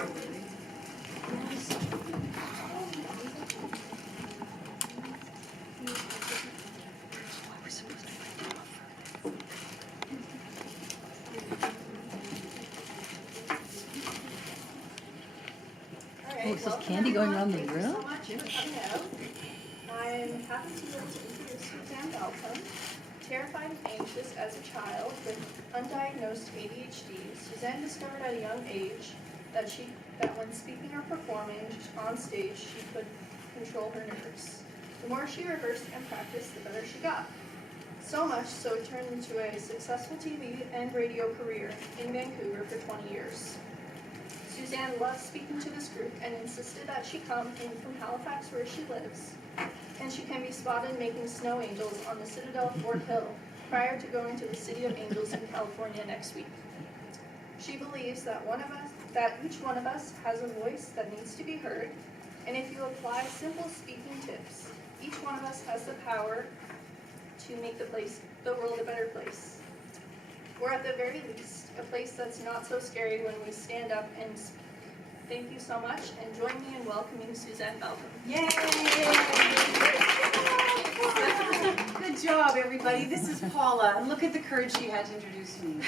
Oh, is this candy going around the room? Thank you so much for coming out. I'm happy to be able to introduce Suzanne Balcom. Terrified and anxious as a child with undiagnosed ADHD, Suzanne discovered at a young age that when speaking or performing on stage, she could control her nerves. The more she rehearsed and practiced, the better she got. So much so it turned into a successful TV and radio career in Vancouver for 20 years. Suzanne loves speaking to this group and insisted that she come in from Halifax where she lives, and she can be spotted making snow angels on the Citadel Fort Hill prior to going to the City of Angels in California next week. She believes that each one of us has a voice that needs to be heard, and if you apply simple speaking tips, each one of us has the power to make the world a better place. Or at the very least, a place that's not so scary when we stand up and speak. Thank you so much, and join me in welcoming Suzanne Balcom. Yay! Good job, everybody. This is Paula, and look at the courage she had to introduce me.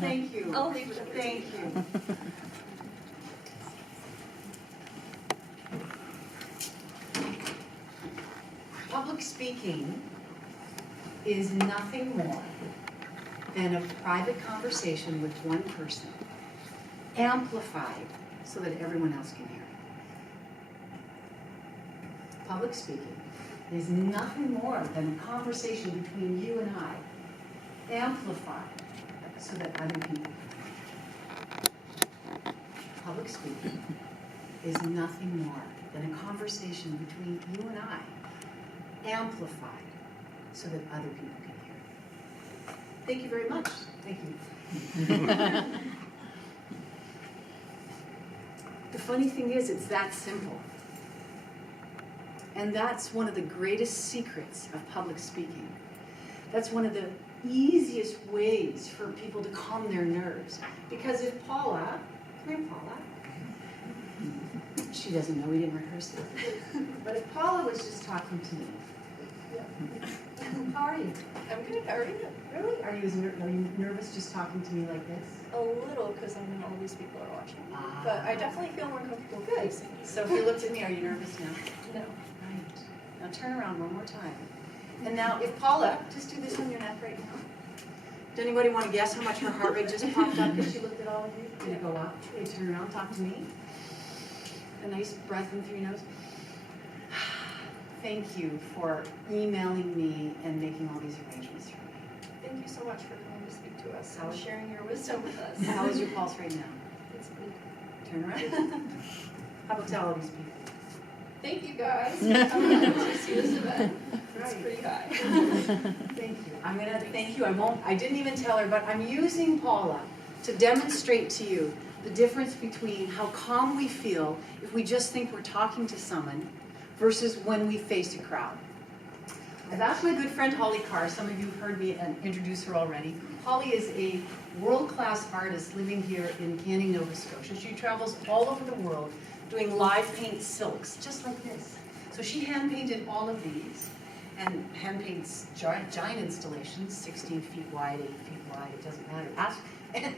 Thank you. I'll leave it over to you. Thank you. Public speaking is nothing more than a private conversation with one person, amplified so that everyone else can hear it. Public speaking is nothing more than a conversation between you and I, amplified so that other people can hear it. Public speaking is nothing more than a conversation between you and I, amplified so that other people can hear it. Thank you very much. Thank you. The funny thing is, it's that simple. And that's one of the greatest secrets of public speaking. That's one of the easiest ways for people to calm their nerves. Because if Paula, come here, Paula. She doesn't know, we didn't rehearse it. But if Paula was just talking to me, how are you? I'm good. How are you? Really? Are you nervous just talking to me like this? A little, because I know all these people are watching. But I definitely feel more comfortable facing you. So if you looked at me, are you nervous now? No. Right. Now turn around one more time. And now if Paula, just do this on your neck right now. Does anybody want to guess how much her heart rate just popped up because she looked at all of you? Did it go up? Okay, turn around, talk to me. A nice breath in through your nose. Thank you for emailing me and making all these arrangements for me. Thank you so much for coming to speak to us How- and sharing your wisdom with us. How is your pulse right now? It's good. Turn around. How about tell all these people? Thank you guys for coming out to see this event. It's Right. pretty high. Thank you. I'm going to thank you. I didn't even tell her, but I'm using Paula to demonstrate to you the difference between how calm we feel if we just think we're talking to someone versus when we face a crowd. I've asked my good friend Holly Carr, some of you have heard me introduce her already. Holly is a world-class artist living here in Canning, Nova Scotia. She travels all over the world doing live paint silks, just like this. So she hand-painted all of these, and hand-paints giant installations, 16 feet wide, 8 feet wide, it doesn't matter.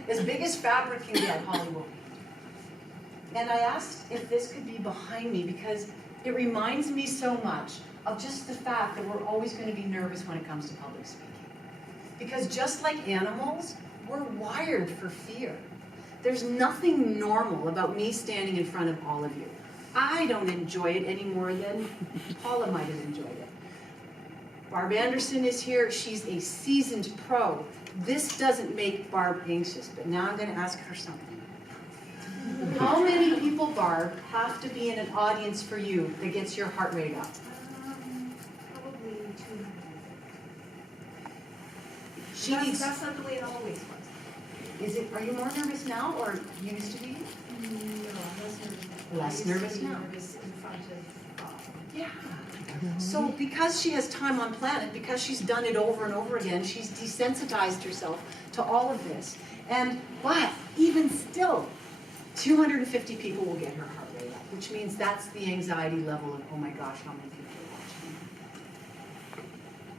As big as fabric can get, Holly will paint. And I asked if this could be behind me because it reminds me so much of just the fact that we're always going to be nervous when it comes to public speaking. Because just like animals, we're wired for fear. There's nothing normal about me standing in front of all of you. I don't enjoy it any more than Paula might have enjoyed it. Barb Anderson is here. She's a seasoned pro. This doesn't make Barb anxious, but now I'm going to ask her something. How many people, Barb, have to be in an audience for you that gets your heart rate up? Probably 200. She needs. That's not the way it always was. Is it? Are you more nervous now, or used to be? No, less nervous now. Less I used nervous to be now. nervous in front of Yeah. So because she has time on planet, because she's done it over and over again, she's desensitized herself to all of this. But even still, 250 people will get her heart rate up, which means that's the anxiety level of, oh my gosh, how many people are watching.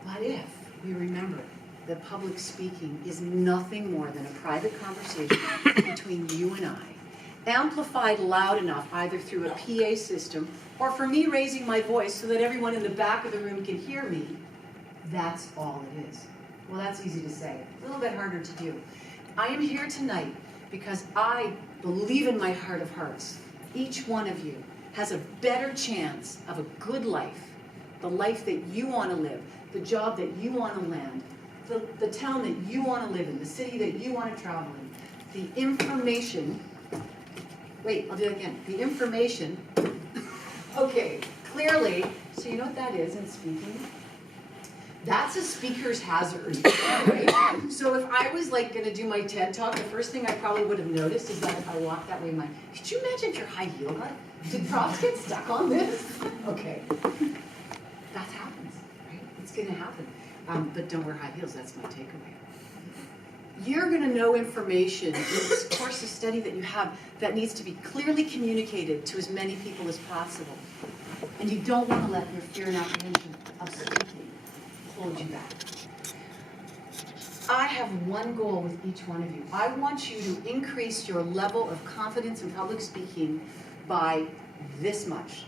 But if we remember that public speaking is nothing more than a private conversation between you and I, amplified loud enough either through a PA system or for me raising my voice so that everyone in the back of the room can hear me, that's all it is. Well, that's easy to say, a little bit harder to do. I am here tonight because I believe in my heart of hearts, each one of you has a better chance of a good life, the life that you want to live, the job that you want to land, the town that you want to live in, the city that you want to travel in, the information, wait, I'll do it again, the information, okay, clearly, so you know what that is in speaking? That's a speaker's hazard, right? So if I was like gonna do my TED Talk, the first thing I probably would have noticed is that if I walked that way, could you imagine if your high heel got, did props get stuck on this? Okay, that happens, right? It's gonna happen, but don't wear high heels, that's my takeaway. You're gonna know information in this course of study that you have that needs to be clearly communicated to as many people as possible. And you don't wanna let your fear and apprehension of speaking hold you back. I have one goal with each one of you. I want you to increase your level of confidence in public speaking by this much.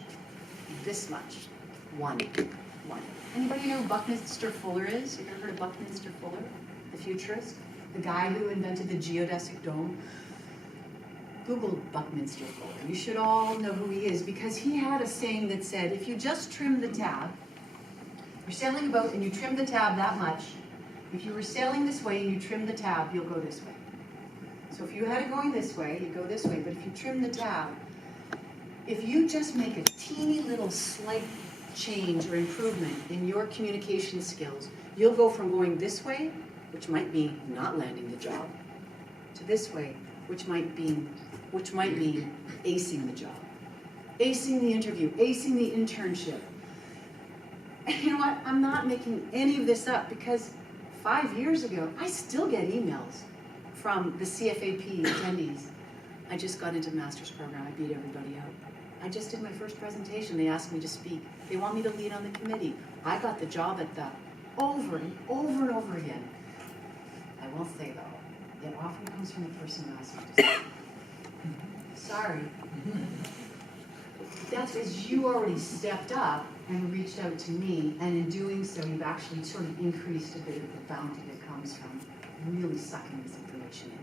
This much. One. Anybody know who Buckminster Fuller is? Have you ever heard of Buckminster Fuller? The futurist? The guy who invented the geodesic dome? Google Buckminster Fuller. You should all know who he is because he had a saying that said, if you just trim the tab, you're sailing a boat and you trim the tab that much, if you were sailing this way and you trim the tab, you'll go this way. So if you had it going this way, you go this way, but if you trim the tab, if you just make a teeny little slight change or improvement in your communication skills, you'll go from going this way, which might be not landing the job, to this way, which might mean acing the job, acing the interview, acing the internship. And you know what? I'm not making any of this up because 5 years ago, I still get emails from the CFAP attendees. I just got into the master's program. I beat everybody out. I just did my first presentation. They asked me to speak. They want me to lead on the committee. I got the job at the over and over and over again. I will say though, it often comes from the person who asked me to speak. Sorry. That's because you already stepped up and reached out to me, and in doing so, you've actually sort of increased a bit of the bounty that comes from really sucking this information in.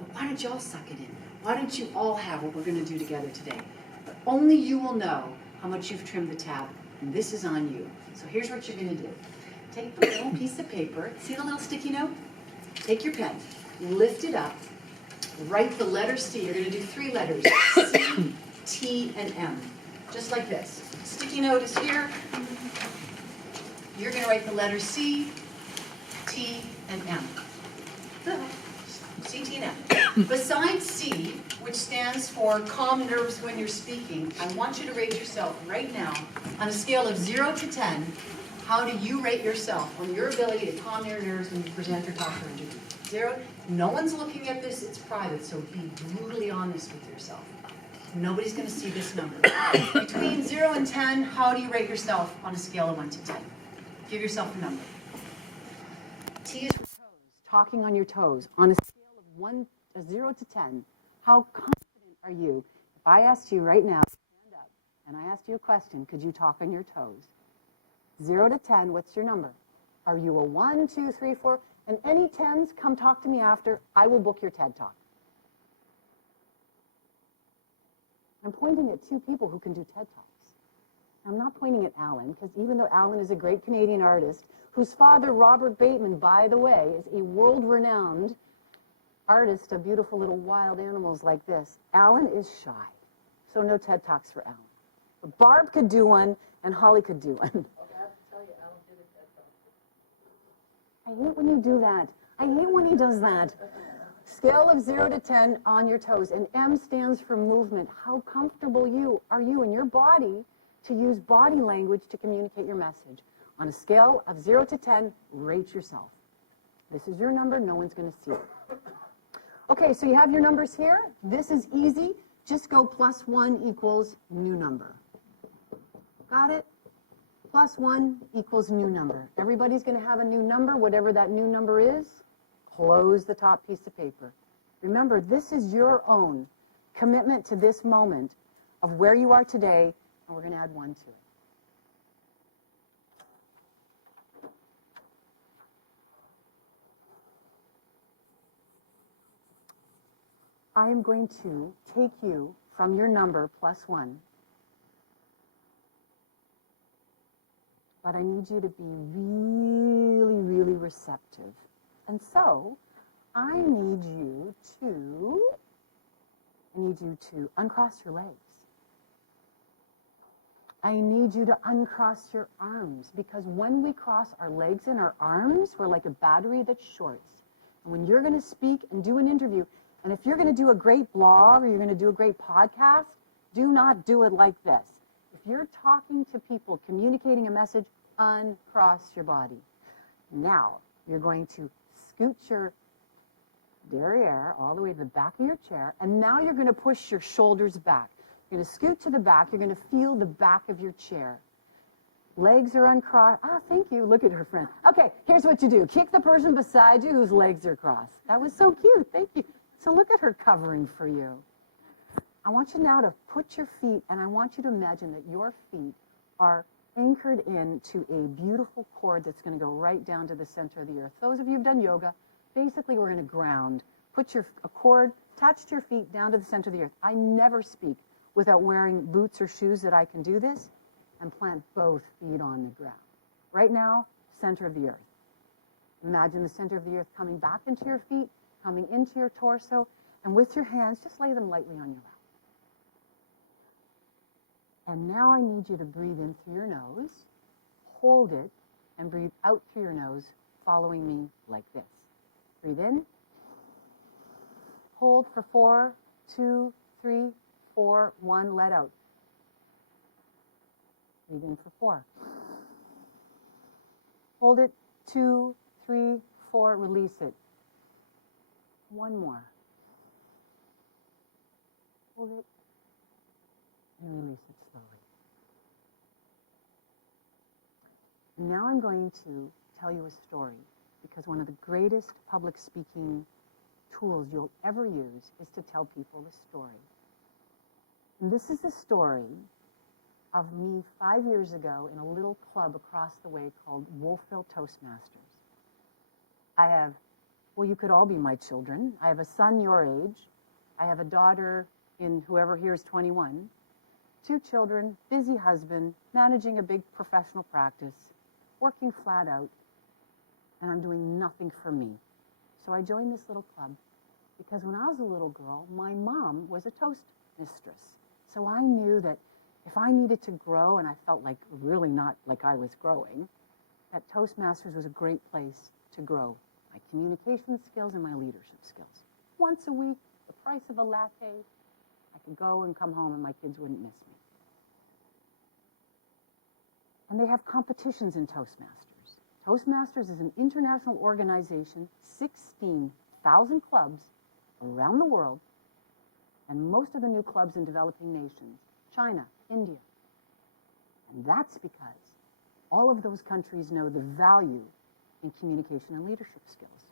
But why don't you all suck it in? Why don't you all have what we're going to do together today? But only you will know how much you've trimmed the tab, and this is on you. So here's what you're going to do. Take the little piece of paper, see the little sticky note? Take your pen, lift it up, write the letter C. You're going to do 3 letters, C, T, and M, just like this. Sticky note is here. You're going to write the letter C, T, and M. C, T, and M. Besides C, which stands for calm nerves when you're speaking, I want you to rate yourself right now on a scale of 0 to 10. How do you rate yourself on your ability to calm your nerves when you present or talk or interview? 0. No one's looking at this. It's private, so be brutally honest with yourself. Nobody's going to see this number. Between 0 and 10, how do you rate yourself on a scale of 1 to 10? Give yourself a number. T is for toes, talking on your toes. On a scale of 0 to 10, how confident are you? If I asked you right now to stand up and I asked you a question, could you talk on your toes? 0 to 10, what's your number? Are you a 1, 2, 3, 4? And any 10s, come talk to me after. I will book your TED Talk. I'm pointing at 2 people who can do TED Talks. I'm not pointing at Alan, because even though Alan is a great Canadian artist, whose father, Robert Bateman, by the way, is a world-renowned artist of beautiful little wild animals like this, Alan is shy. So no TED Talks for Alan. But Barb could do one, and Holly could do one. I hate when you do that. I hate when he does that. Scale of 0 to 10 on your toes, and M stands for movement. How comfortable are you in your body to use body language to communicate your message? On a scale of 0 to 10, rate yourself. This is your number. No one's going to see it. Okay, so you have your numbers here. This is easy. Just go +1 equals new number. Got it? +1 equals new number. Everybody's going to have a new number, whatever that new number is. Close the top piece of paper. Remember, this is your own commitment to this moment of where you are today, and we're going to add 1 to it. I am going to take you from your number +1, but I need you to be really, really receptive. And so I need you to uncross your legs. I need you to uncross your arms, because when we cross our legs and our arms, we're like a battery that shorts. And when you're going to speak and do an interview, and if you're going to do a great blog or you're going to do a great podcast, do not do it like this. If you're talking to people, communicating a message, uncross your body. Now, you're going to scoot your derriere all the way to the back of your chair, and now you're going to push your shoulders back. You're going to scoot to the back. You're going to feel the back of your chair. Legs are uncrossed. Ah, thank you. Look at her friend. Okay, here's what you do. Kick the person beside you whose legs are crossed. That was so cute. Thank you. So look at her covering for you. I want you now to put your feet, and I want you to imagine that your feet are anchored into a beautiful cord that's going to go right down to the center of the earth. Those of you who've done yoga, basically we're going to ground. Put a cord attached to your feet down to the center of the earth. I never speak without wearing boots or shoes that I can do this, and plant both feet on the ground. Right now, center of the earth. Imagine the center of the earth coming back into your feet, coming into your torso, and with your hands, just lay them lightly on your lap. And now I need you to breathe in through your nose, hold it, and breathe out through your nose, following me like this. Breathe in. Hold for 4, 2, 3, 4, 1, let out. Breathe in for 4. Hold it, 2, 3, 4, release it. 1 more. Hold it, and release it slowly. Now I'm going to tell you a story, because one of the greatest public speaking tools you'll ever use is to tell people a story. And this is the story of me 5 years ago in a little club across the way called Wolfville Toastmasters. I have, well, you could all be my children. I have a son your age. I have a daughter in whoever here is 21. 2 children, busy husband, managing a big professional practice, working flat out, and I'm doing nothing for me. So I joined this little club because when I was a little girl, my mom was a toast mistress. So I knew that if I needed to grow, and I felt like really not like I was growing, that Toastmasters was a great place to grow my communication skills and my leadership skills. Once a week, the price of a latte, I could go and come home and my kids wouldn't miss me. And they have competitions in Toastmasters. Toastmasters is an international organization, 16,000 clubs around the world, and most of the new clubs in developing nations, China, India. And that's because all of those countries know the value in communication and leadership skills.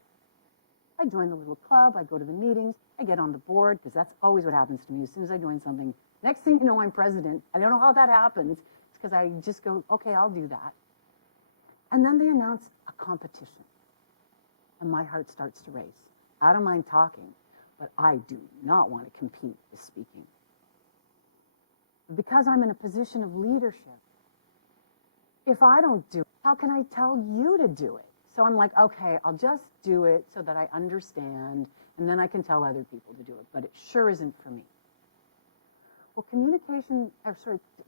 I join the little club, I go to the meetings, I get on the board, because that's always what happens to me. As soon as I join something, next thing you know, I'm president. I don't know how that happens. It's because I just go, okay, I'll do that. And then they announce a competition. And my heart starts to race. I don't mind talking, but I do not want to compete with speaking. Because I'm in a position of leadership, if I don't do it, how can I tell you to do it? So I'm like, okay, I'll just do it so that I understand, and then I can tell other people to do it, but it sure isn't for me. Well,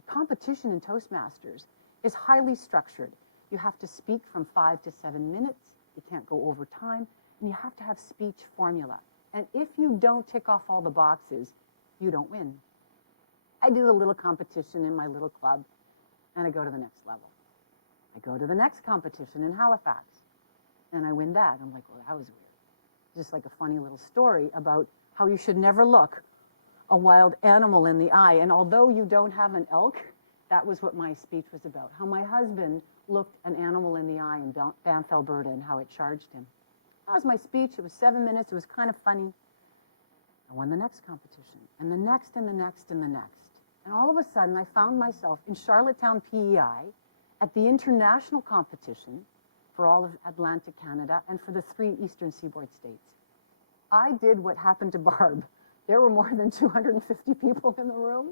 competition in Toastmasters is highly structured. You have to speak from 5 to 7 minutes. You can't go over time, and you have to have speech formula. And if you don't tick off all the boxes, you don't win. I do a little competition in my little club, and I go to the next level. I go to the next competition in Halifax, and I win that. I'm like, well, that was weird. just like a funny little story about how you should never look a wild animal in the eye. And although you don't have an elk, that was what my speech was about. How my husband looked an animal in the eye in Banff, Alberta, and how it charged him. That was my speech. It was 7 minutes. It was kind of funny. I won the next competition, and the next, and the next, and the next. And all of a sudden, I found myself in Charlottetown, PEI, at the international competition for all of Atlantic Canada and for the 3 Eastern Seaboard states. I did what happened to Barb. There were more than 250 people in the room,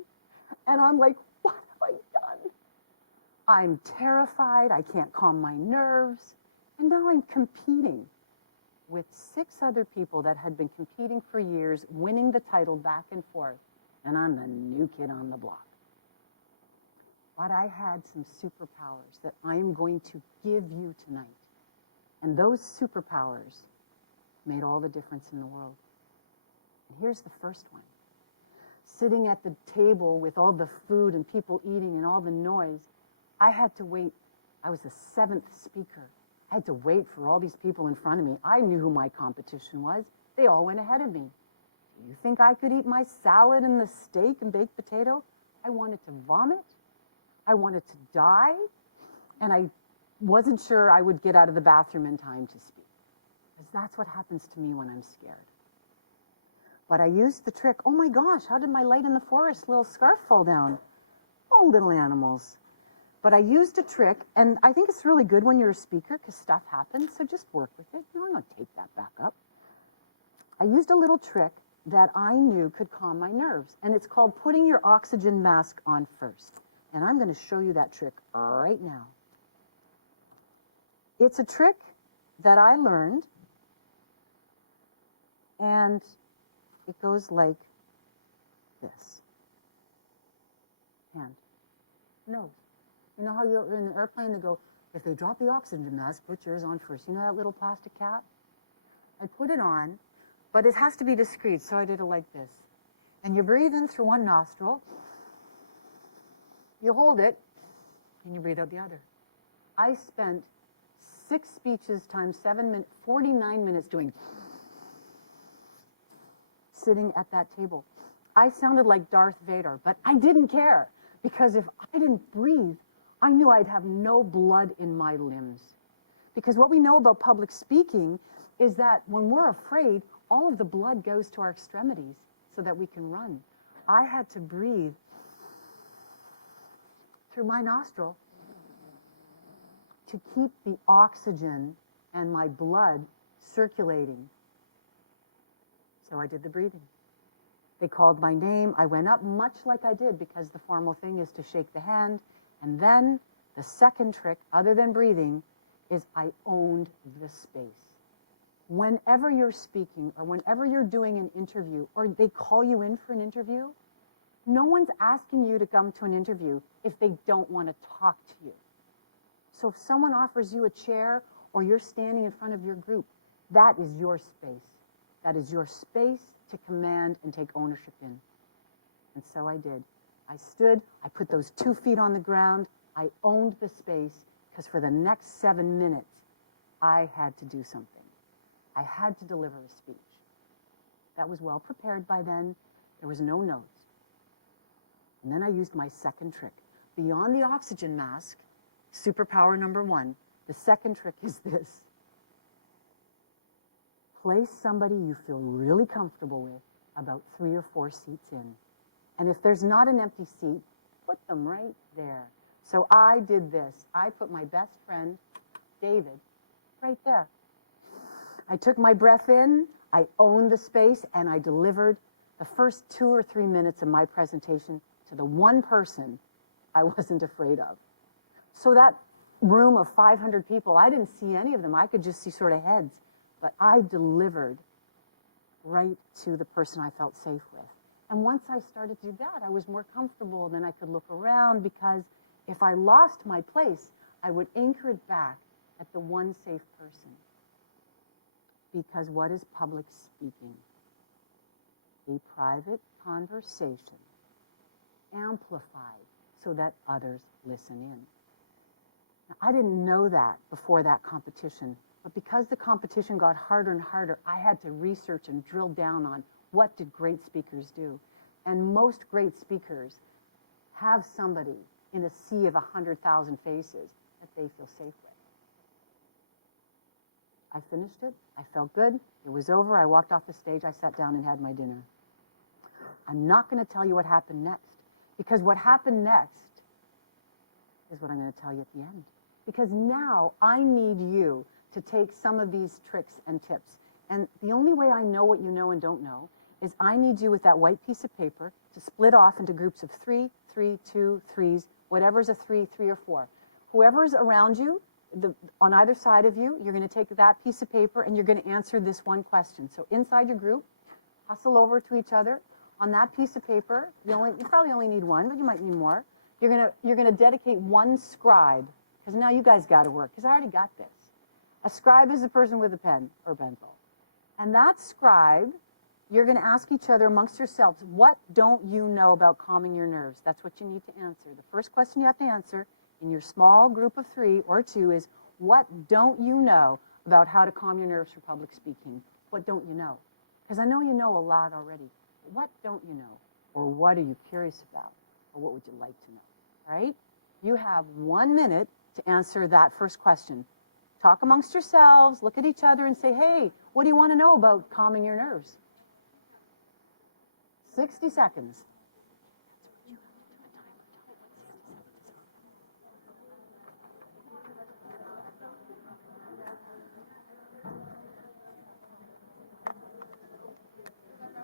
and I'm like, what have I done? I'm terrified. I can't calm my nerves. And now I'm competing with 6 other people that had been competing for years, winning the title back and forth, and I'm the new kid on the block. But I had some superpowers that I am going to give you tonight. And those superpowers made all the difference in the world. And here's the first one. Sitting at the table with all the food and people eating and all the noise, I had to wait. I was the 7th speaker. I had to wait for all these people in front of me. I knew who my competition was. They all went ahead of me. Do you think I could eat my salad and the steak and baked potato? I wanted to vomit. I wanted to die. And I wasn't sure I would get out of the bathroom in time to speak. Because that's what happens to me when I'm scared. But I used the trick. Oh my gosh, how did my light in the forest little scarf fall down? Oh, little animals. But I used a trick, and I think it's really good when you're a speaker because stuff happens, so just work with it. I'm going to take that back up. I used a little trick that I knew could calm my nerves, and it's called putting your oxygen mask on first. And I'm going to show you that trick right now. It's a trick that I learned, and it goes like this. Hand. Nose. You know how you're in an airplane, they go, if they drop the oxygen mask, put yours on first. You know that little plastic cap? I put it on, but it has to be discreet, so I did it like this. And you breathe in through one nostril, you hold it, and you breathe out the other. I spent 6 speeches times 7 minutes, 49 minutes doing, sitting at that table. I sounded like Darth Vader, but I didn't care, because if I didn't breathe, I knew I'd have no blood in my limbs. Because what we know about public speaking is that when we're afraid, all of the blood goes to our extremities so that we can run. I had to breathe through my nostril to keep the oxygen and my blood circulating. So I did the breathing. They called my name. I went up much like I did because the formal thing is to shake the hand. And then the second trick, other than breathing, is I owned the space. Whenever you're speaking or whenever you're doing an interview or they call you in for an interview, no one's asking you to come to an interview if they don't want to talk to you. So if someone offers you a chair or you're standing in front of your group, that is your space. That is your space to command and take ownership in. And so I did. I stood, I put those 2 feet on the ground, I owned the space, because for the next 7 minutes, I had to do something. I had to deliver a speech. That was well prepared by then. There was no notes. And then I used my second trick. Beyond the oxygen mask, superpower number 1, the second trick is this. Place somebody you feel really comfortable with about 3 or 4 seats in. And if there's not an empty seat, put them right there. So I did this. I put my best friend, David, right there. I took my breath in, I owned the space, and I delivered the first 2 or 3 minutes of my presentation to the one person I wasn't afraid of. So that room of 500 people, I didn't see any of them. I could just see sort of heads. But I delivered right to the person I felt safe with. And once I started to do that, I was more comfortable. Then I could look around because if I lost my place, I would anchor it back at the one safe person. Because what is public speaking? A private conversation amplified so that others listen in. Now, I didn't know that before that competition, But because the competition got harder and harder, I had to research and drill down on what did great speakers do. And most great speakers have somebody in a sea of 100,000 faces that they feel safe with. I finished it. I felt good. It was over. I walked off the stage. I sat down and had my dinner. I'm not going to tell you what happened next, because what happened next is what I'm going to tell you at the end. Because now I need you to take some of these tricks and tips. And the only way I know what you know and don't know is I need you with that white piece of paper to split off into groups of 3, 3, 2, 3s, whatever's a 3, 3 or 4. Whoever's around you, on either side of you, you're going to take that piece of paper and you're going to answer this one question. So inside your group, hustle over to each other. On that piece of paper, you probably only need one, but you might need more. You're going to dedicate one scribe, because now you guys got to work, because I already got this. A scribe is a person with a pen or pencil. And that scribe, you're going to ask each other amongst yourselves, what don't you know about calming your nerves? That's what you need to answer. The first question you have to answer in your small group of 3 or 2 is, what don't you know about how to calm your nerves for public speaking? What don't you know? Because I know you know a lot already. What don't you know? Or what are you curious about? Or what would you like to know? Right? You have 1 minute to answer that first question. Talk amongst yourselves, look at each other and say, hey, what do you want to know about calming your nerves? 60 seconds.